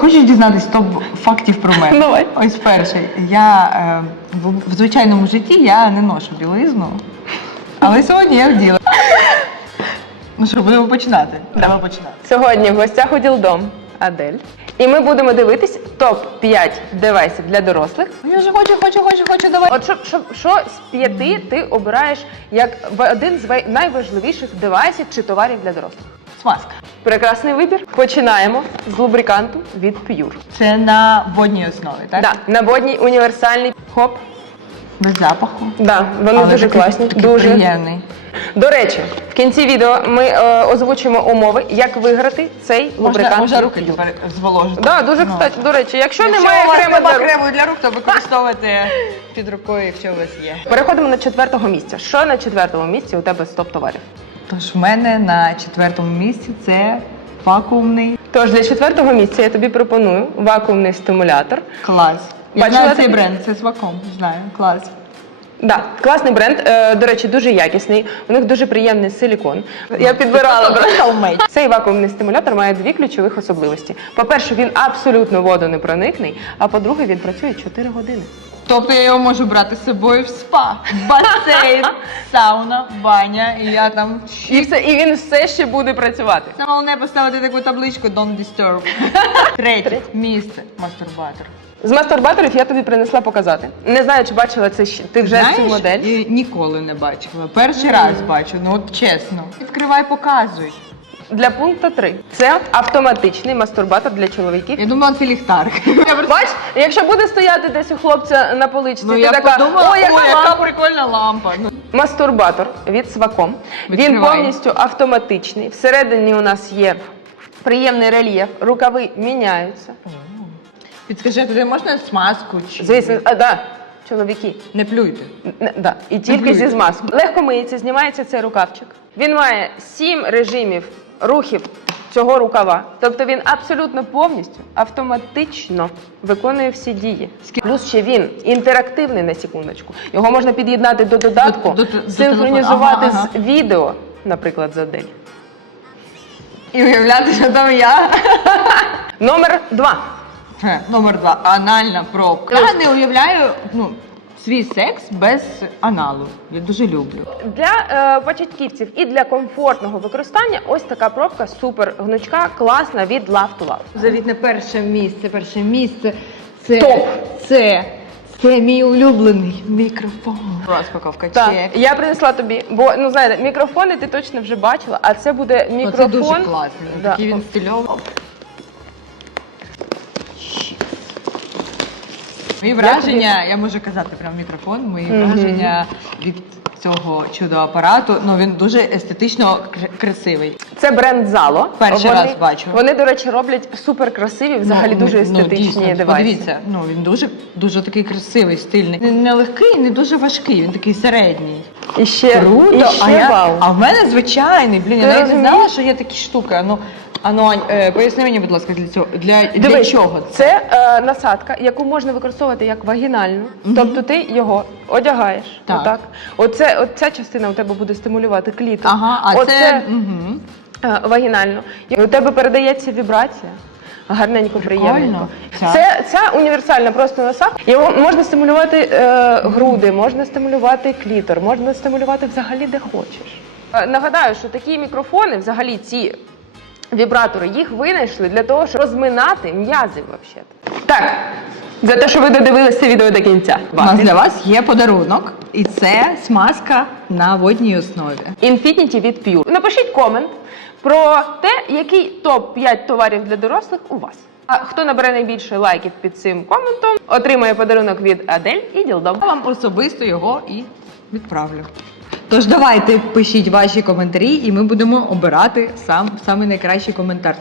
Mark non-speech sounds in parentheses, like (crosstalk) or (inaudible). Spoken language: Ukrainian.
хочеш дізнатись топ фактів про мене? Давай. Ось перший. Я е, в, в звичайному житті я не ношу білизну, але сьогодні я вділа. Ну що, будемо починати? Треба починати. Сьогодні в гостях у Ділдом Адель. І ми будемо дивитись топ-5 девайсів для дорослих. Ну, Я вже хочу, хочу, хочу, хочу, давай. От що, що, що з п'яти ти обираєш як в- один з вай- найважливіших девайсів чи товарів для дорослих? Смазка. Прекрасний вибір. Починаємо з лубриканту від Pure. Це на водній основі, так? Да, на водній універсальний хоп. Без запаху. Да, вони Але дуже такий- класні. такий дуже. приємний. До речі, в кінці відео ми е, озвучимо умови, як виграти цей лубрикант. можна руки тепер зволожити. Да, дуже Ну. кстати, до речі, якщо, Якщо немає у вас крему нема для рук, крему для рук, то використовуйте під рукою, якщо у вас є. переходимо на четвертого місця. Що на четвертому місці у тебе з топ товарів? Тож в мене на четвертому місці це вакуумний Тож для четвертого місця я тобі пропоную вакуумний стимулятор. клас. Я Бачила знаю цей тобі? бренд, це з вакуум, знаю, клас. Да, класний бренд. Е, до речі, дуже якісний. У них дуже приємний силікон. Я підбирала бренд. Soulmate. Цей вакуумний стимулятор має дві ключових особливості. По-перше, він абсолютно водонепроникний, а по-друге, він працює 4 години. Тобто я його можу брати з собою в спа, басейн, (laughs) сауна, баня, і я там І все, і він все ще буде працювати. Саме головне поставити таку табличку Don't disturb. (laughs) Третє місце мастурбатор. З мастурбаторів я тобі принесла показати. Не знаю, чи бачила це ще- ти вже цю модель. і ніколи не бачила. Перший раз бачу, ну от чесно. Відкривай, показуй. Для пункту 3. Це автоматичний мастурбатор для чоловіків. Я думала, це ліхтар. Бач, якщо буде стояти десь у хлопця на поличці, Ну ти я така, подумала, о, яка, лампа». прикольна лампа. Ну, Мастурбатор від Сваком. Він Відкривай. повністю автоматичний. Всередині у нас є приємний рельєф, рукави міняються. Підскажи, туди можна смазку чи Звісно, а, да, чоловіки. не плюйте. Не- Да, і тільки зі змазкою. Легко миється, знімається цей рукавчик. Він має сім режимів рухів цього рукава. Тобто він абсолютно повністю автоматично виконує всі дії. Плюс ще він інтерактивний на секундочку. Його можна під'єднати до додатку, До- до- до синхронізувати телефону. Ага, з відео, наприклад, за день. І уявляти, що там я. Номер два. Номер два. Анальна пробка. Я не уявляю ну, свій секс без аналу. Я дуже люблю. Для е, початківців і для комфортного використання ось така пробка супер гнучка, класна від Love to Love. Завітне перше місце, перше місце. Це, Топ. це, це мій улюблений мікрофон. Розпаковка Так, чек. я принесла тобі, бо ну знаєте, мікрофони ти точно вже бачила, а це буде Ну, мікрофон. це дуже класно. Да. Такий він стильовий. Мої враження, я можу казати прям в мікрофон, мої враження від цього чудо-апарату, ну він дуже естетично кр- красивий. Це бренд Зало. Перший раз бачу. Вони, до речі, роблять супер красиві, взагалі Ну, дуже ну, естетичні дійсно, девайси. Подивіться, ну він дуже, дуже такий красивий, стильний. Не, не легкий, не дуже важкий, він такий середній. І ще, і а, я, вау. а в мене звичайний, блін, я Ти навіть не розумієш? знала, що є такі штуки. Ну, а ну Ань, е, поясни мені, будь ласка, для цього для, для Дивись, чого це? Це е, насадка, яку можна використовувати як вагінальну. Тобто ти його одягаєш. Так. Отак. Оце, оця частина у тебе буде стимулювати клітор. Ага, а Оце, це угу. е, вагінально. І у тебе передається вібрація. Гарненько, приємненько. Так. Це ця універсальна просто насадка. Його можна стимулювати е, груди, можна стимулювати клітор, можна стимулювати взагалі де хочеш. Е, нагадаю, що такі мікрофони, взагалі ці вібратори, їх винайшли для того, щоб розминати м'язи. взагалі. Так, за те, що ви додивилися відео до кінця. У нас для вас є подарунок, і це смазка на водній основі. Infinity від Pure. Напишіть комент про те, який топ-5 товарів для дорослих у вас. А хто набере найбільше лайків під цим коментом, отримає подарунок від Адель і Ділдом. Я вам особисто його і відправлю. Тож давайте пишіть ваші коментарі, і ми будемо обирати сам самий найкращий коментар.